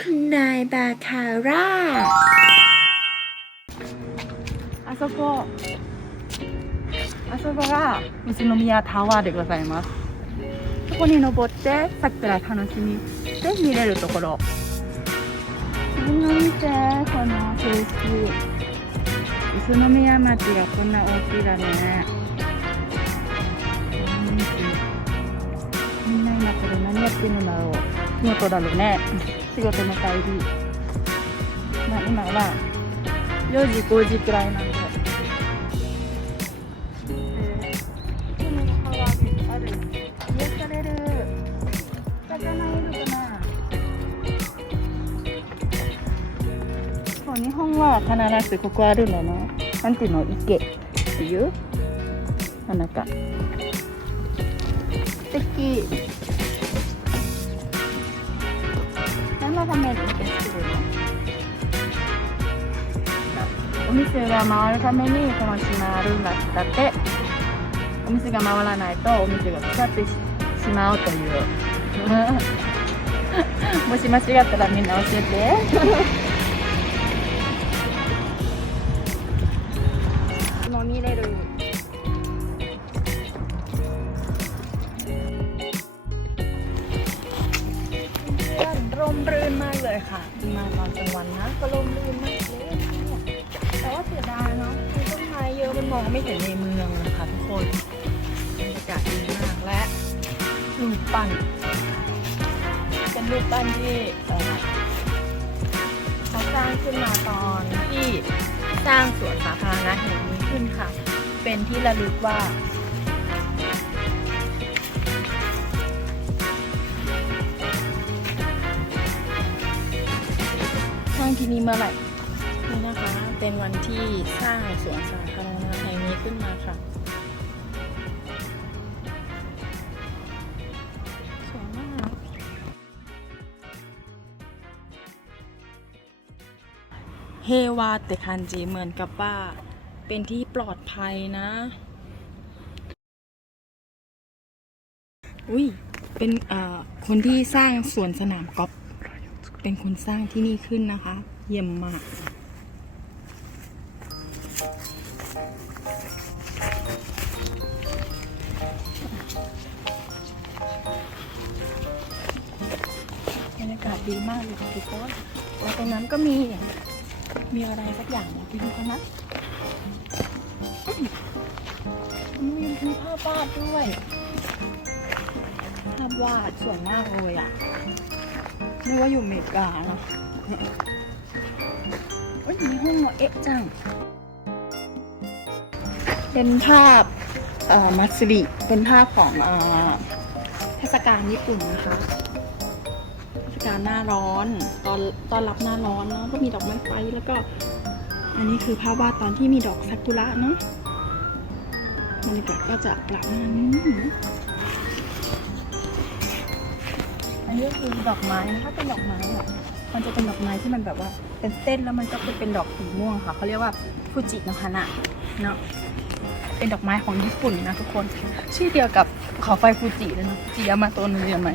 คุณนายบาคาร่า あそこあそこが宇都宮タワーでございますそこに登って桜楽しみで見れるところみんな見てこの景色宇都宮町がこんな大きいだねうんみんな今これ何やってるんだろう仕事だろうね 仕事の帰り。まあ今は4時5時くらいなんで。海の川がある癒される魚いるかな。そう日本は必ずここあるののなんていうの池っていう？なんか。素敵。何のために池作る。のお店が回るためにこの島あるんだって。お店が回らないとお店が腐ってししまうという。もし間違ったらみんな教えて เป็นรูปปั้นที่เขาสร้างขึ้นมาตอนที่สร้างสวนสาธารณะแห่งนี้ขึ้นค่ะ เป็นที่ระลึกว่าสร้างที่นี่เมื่อไหร่นี่นะคะ เป็นวันที่สร้างสวนสาธารณะแห่งนี้ขึ้นมาค่ะ เฮวาแต่คันจีเหมือนกับว่า เป็นที่ปลอดภัยนะ อุ้ยเป็นคนที่สร้างสวนสนามกอล์ฟเป็นคนสร้างที่นี่ขึ้นนะคะ เยี่ยมมากบรรยากาศดีมากเลยค่ะทุกคนแล้วตรงนั้นก็มี มีอะไรสักอย่างไปดูกันนะมันมีมีภาพวาดด้วยภาพวาดสวยมากเลยอะนึกว่าอยู่เมกาเนาะมีห้องเอ๊ะจัง เป็นภาพอ่อมัตสึริเป็นภาพของเทศกาลญี่ปุ่นนะคะ กาลหน้าร้อน ตอนตอนรับหน้าร้อนเนาะก็มีดอกไม้ไฟแล้วก็ อันนี้คือภาพวาดตอนที่มีดอกซากุระเนาะบรรยากาศก็จะประมาณนี้อันนี้ก็คือดอกไม้นะคะเป็นดอกไม้แบบมันจะเป็นดอกไม้ที่มันแบบว่าเป็นเส้นแล้วมันก็คือเป็นดอกสีม่วงค่ะเขาเรียกว่าฟูจิโนฮานะเนาะเป็นดอกไม้ของญี่ปุ่นนะทุกคน ชื่อเดียวกับเขาไฟฟูจิเลยเนาะจิยามาโตะนึงเรียนไหม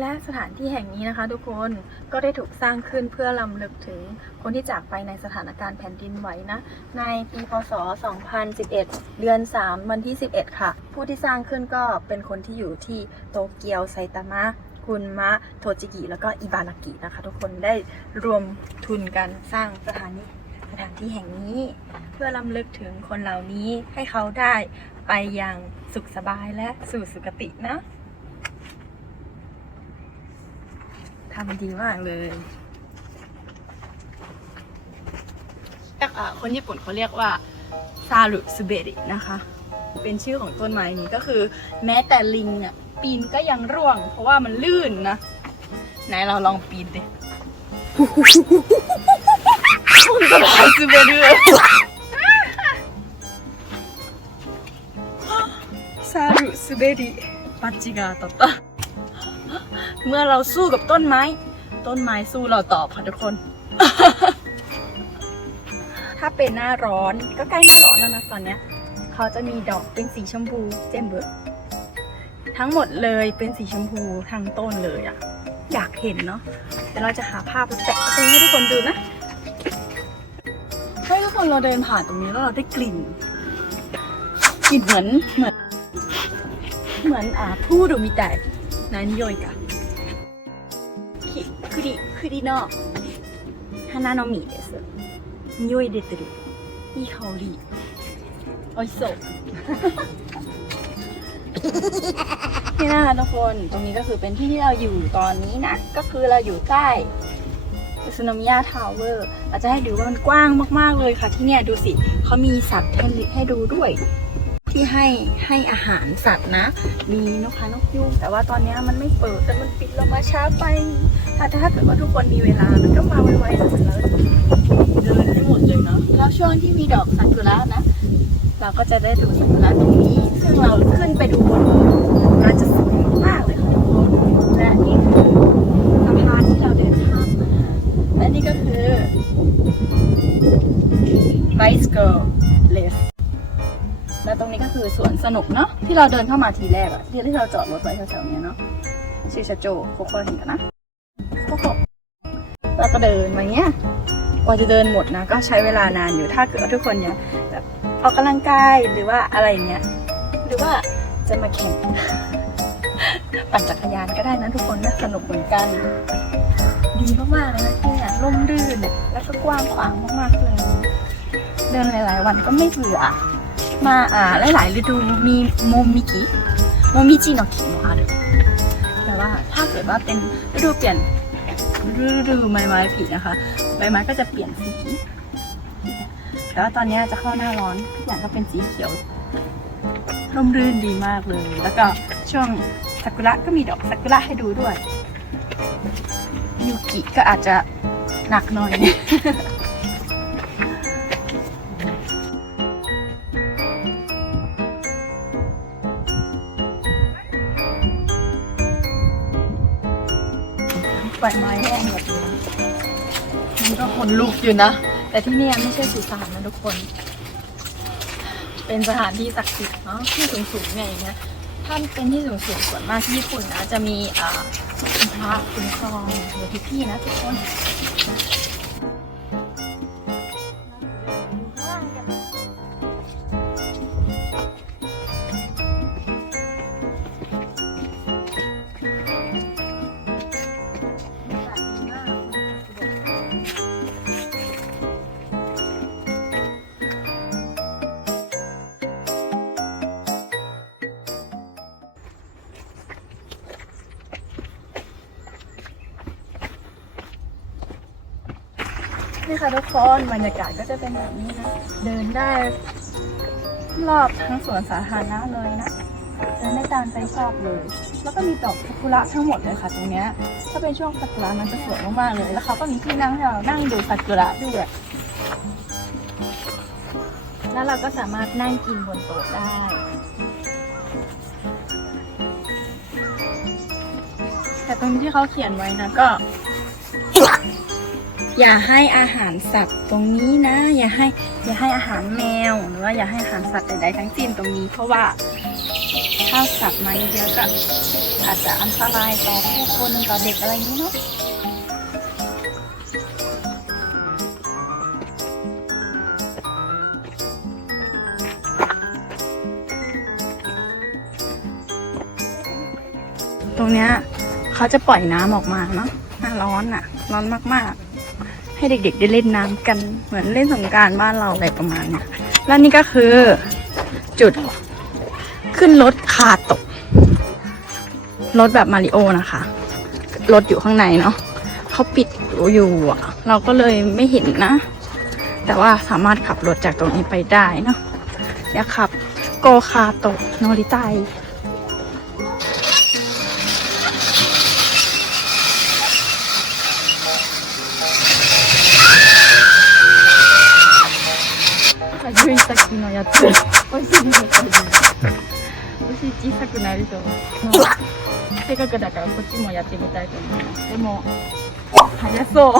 และสถานที่แห่งนี้นะคะ ทุกคนก็ได้ถูกสร้างขึ้นเพื่อลำลึกถึงคนที่จากไปในสถานการณ์แผ่นดินไหวนะ ในปีพศ 2011 เดือน 3 วันที่ 11 ค่ะ ผู้ที่สร้างขึ้นก็เป็นคนที่อยู่ที่โตเกียวไซตามะคุณมะโทจิกิ แล้วก็อิบารากินะคะ ทุกคนได้รวมทุนกันสร้างสถานี ถานที่แห่งนี้ เพื่อลำลึกถึงคนเหล่านี้ให้เขาได้ไปอย่างสุขสบายและสู่สุคตินะทำดีมากเลยอะคนญี่ปุ่นเขาเรียกว่าซารุสเบรินะคะ เป็นชื่อของต้นไม้นี้ก็คือ แม้แต่ลิงอะปีนก็ยังร่วง เพราะว่ามันลื่นนะ ไหนเราลองปีนดิ 本当だ滑るซารุสเบริปัจจิกาตったเมื่อเราสู้กับต้นไม้ ต้นไม้สู้เราตอบค่ะทุกคน ถ้า ถ้าเป็นหน้าร้อนก็ใกล้หน้าร้อนแล้วนะตอนเนี้ยเขาจะมีดอกเป็นสีชมพูเจมเบอร์ทั้งหมดเลยเป็นสีชมพูทั้งต้นเลยอะอยากเห็นเนาะเดี๋ยวเราจะหาภาพไปแปะตรงนี้ให้ทุกคนดูนะเฮ้ยทุกค นเราเดินผ่านตรงนี้แล้วเราได้กลิ่น กลิ่นเหมือนเหมือน เหมือนอ่าผู้ดูมีแต่นันโยยกะคิคุริคุริโนะฮานาโนมิเดส匂い出てるいい香り美味しそう นี่นะคะทุกคน ตรงนี้ก็คือเป็นที่ที่เราอยู่ตอนนี้นะ ก็คือเราอยู่ใต้อุ สโนมิยาทาวเวอร์เราจะให้ดูว่ามันกว้างมากๆเลยค่ะที่เนี่ยดูสิเขามีสัตว์ให้ให้ดูด้วย ที่ให้ให้อาหารสัตว์นะ มีนกพานกยุงแต่ว่าตอนเนี้ยมันไม่เปิดแต่มันปิดเรามาช้าไปอาถ้าเกิดว่าทุกคนมีเวลามันก็มาไวๆเลยแล้วเดินให้หมดเลยเนาะแล้วช่วงที่มีดอกซากุระนะเราก็จะได้ดูซากุระตรงนี้ ซึ่งเราขึ้นไปดูบนเราจะสวยมากเลยค่ะทุกคนและนี่คือสะพานที่เราเดินข้ามมา และนี่ก็คือ bicycle left และตรงนี้ก็คือสวนสนุกเนาะที่เราเดินเข้ามาทีแรกอะที่ที่เราจอดรถไว้แถวๆเนี้ยเนาะชิชาโจโคโค่เห็นกันนะโคโค่แล้วก็เดินมาเนี้ยกว่าจะเดินหมดนะ ก็ใช้เวลานานอยู่ถ้าเกิดทุกคนอยากแบบออกกำลังกายหรือว่าอะไรเงี้ยหรือว่าจะมาแข่งปั่นจักรยานก็ได้นะทุกคนนะสนุกเหมือนกัน ดีมากๆเลยนะที่เนี่ยร่มรื่น แล้วก็กว้างขวางมากๆเลย เดินหลาย ๆ วันก็ไม่เบื่อมาอ่าหลายๆฤดูมีโมมิกิโมมิจิโนกิโมอารุแต่ว่าถ้าเกิดว่าเป็นฤดูเปลี่ยนฤดูใบไม้ผลินะคะใบไม้ก็จะเปลี่ยนสีแต่ว่าตอนนี้จะเข้าหน้าร้อนทุกอย่างก็เป็นสีเขียวร่มรื่นดีมากเลย แล้วก็ช่วงซากุระก็มีดอกซากุระให้ดูด้วย ยูกิก็อาจจะหนักหน่อยใบไม้แห้งแบบนี้มันก็ขนลุกอยู่นะ แต่ที่เนี่ยไม่ใช่สุสานนะทุกคน เป็นสถานที่ศักดิ์สิทธิ์เนาะที่สูงๆเนี่ยอย่างเงี้ยถ้าเป็นที่สูงๆส่วนมากที่ญี่ปุ่นนะจะมีอ่า พระคุ้มครองหรือพี่ๆนะทุกคน นี่ค่ะทุกคนบรรยากาศก็จะเป็นแบบนี้นะเดินได้รอบทั้งสวนสาธารณะเลยนะเดินได้ตามใจชอบเลย แล้วก็มีดอกซากุระทั้งหมดเลยค่ะ ตรงเนี้ยถ้าเป็นช่วงซากุระมันจะสวยมากๆเลย แล้วเขาก็มีที่นั่งให้เรานั่งดูซากุระด้วยแล้วเราก็สามารถนั่งกินบนโต๊ะได้แต่ตรงที่เขาเขียนไว้นะก็ อย่าให้อาหารสัตว์ตรงนี้นะ อย่าให้อย่าให้อาหารแมวหรือว่าอย่าให้อาหารสัตว์ใดๆทั้งสิ้นตรงนี้ เพราะว่าถ้าสัตว์มาเยอะๆก็อาจจะอันตรายต่อผู้คนต่อเด็กอะไรอย่างนี้เนาะตรงเนี้ยเขาจะปล่อยน้ำออกมาเนาะหน้าร้อนอะ ร้อนมากๆ ให้เด็กๆได้เล่นน้ำกันเหมือนเล่นสงการบ้านเราอะไรประมาณนี้แล้วนี่ก็คือจุดขึ้นรถคาตกรถแบบมาริโอนะคะรถอยู่ข้างในเนาะเขาปิดอยู่อะเราก็เลยไม่เห็นนะ แต่ว่าสามารถขับรถจากตรงนี้ไปได้เนาะอยาขับโกคาโตะโนริ なんか牛たきのやつ。美味しいです。美味しい小さくなりそう。せっかくだからこっちもやってみたいと思います。でも早そう。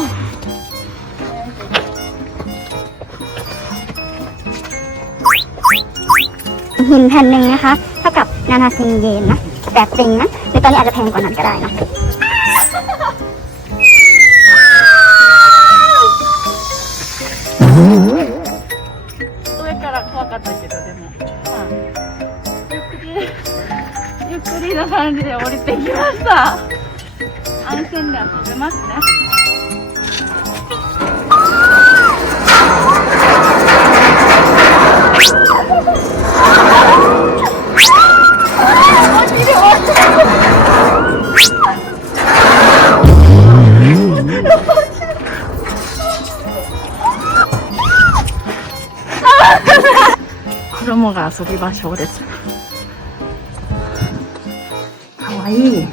หินแผ่นหนึ่งนะคะ เท่ากับนานาซีเยนนะ แบบจริงนะ หรือตอนนี้อาจจะแพงกว่านั้นก็ได้นะ 感じで降りてきました。安全で遊べますね。子供が遊び場所ですかわ いい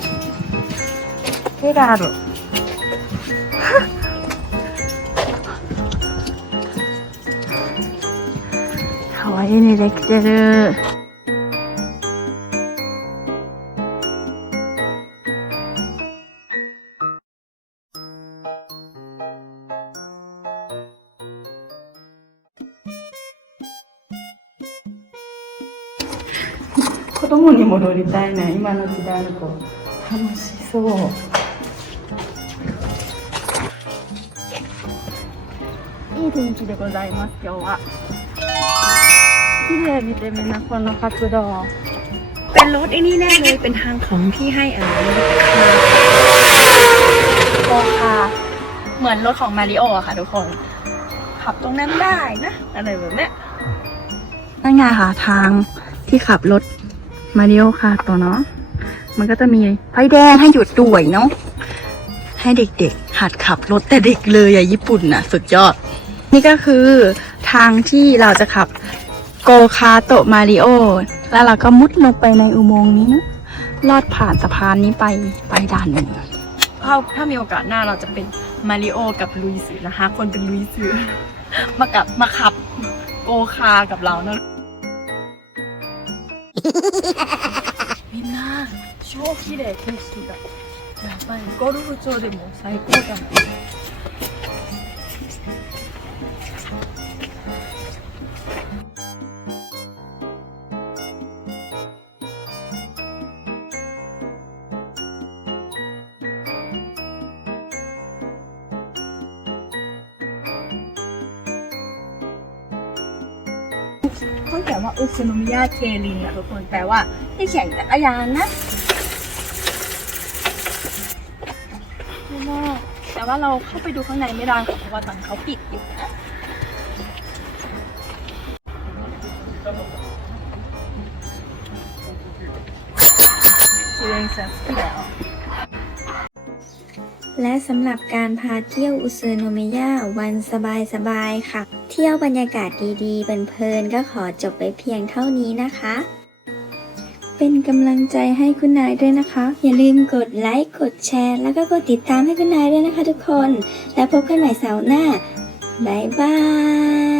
手があるかわいいにできてる。戻りたいね今の時代の子楽しそういい天気でございます今日は綺麗見てみんなこの角度 เป็นรถไอ้นี่แน่เลย เป็นทางของที่ให้เออโอคาเหมือนรถของมาริโออะค่ะทุกคน ขับตรงนั้นได้นะ อะไรแบบเนี้ยนั่นไงค่ะ ทางที่ขับรถ มาริโอค่ะตัวเนาะ มันก็จะมีไฟแดงให้หยุดด้วยเนาะ ให้เด็กๆ หัดขับรถแต่เด็กเลยอะญี่ปุ่นน่ะ สุดยอด นี่ก็คือทางที่เราจะขับโกคาโตมาริโอ แล้วเราก็มุดลงไปในอุโมงค์นี้นะ ลอดผ่านสะพานนี้ไปไปด่านหนึ่งถ้าถ้ามีโอกาสหน้าเราจะเป็นมาริโอกับลุยสือนะคะ คนเป็นลุยสือมากับมาขับโกคากับเรานะ みんな超綺麗景色が。やっぱりゴルフ場でも最高だも เขาเขียนว่าอุซุโนมิยะเคลินอะทุกคนแปลว่าที่แข่งจักรยานนะไม่น่าแต่ว่าเราเข้าไปดูข้างในไม่ได้ค่ะเพราะว่าตอนเขาปิดอยู่ และสำหรับการพาเที่ยวอุซึโนเมยะวันสบายๆค่ะ เที่ยวบรรยากาศดีๆเพลินๆก็ขอจบไปเพียงเท่านี้นะคะ เป็นกำลังใจให้คุณนายด้วยนะคะ อย่าลืมกดไลค์กดแชร์แล้วก็กดติดตามให้คุณนายด้วยนะคะทุกคน แล้วพบกันใหม่เสาร์หน้า บ๊ายบาย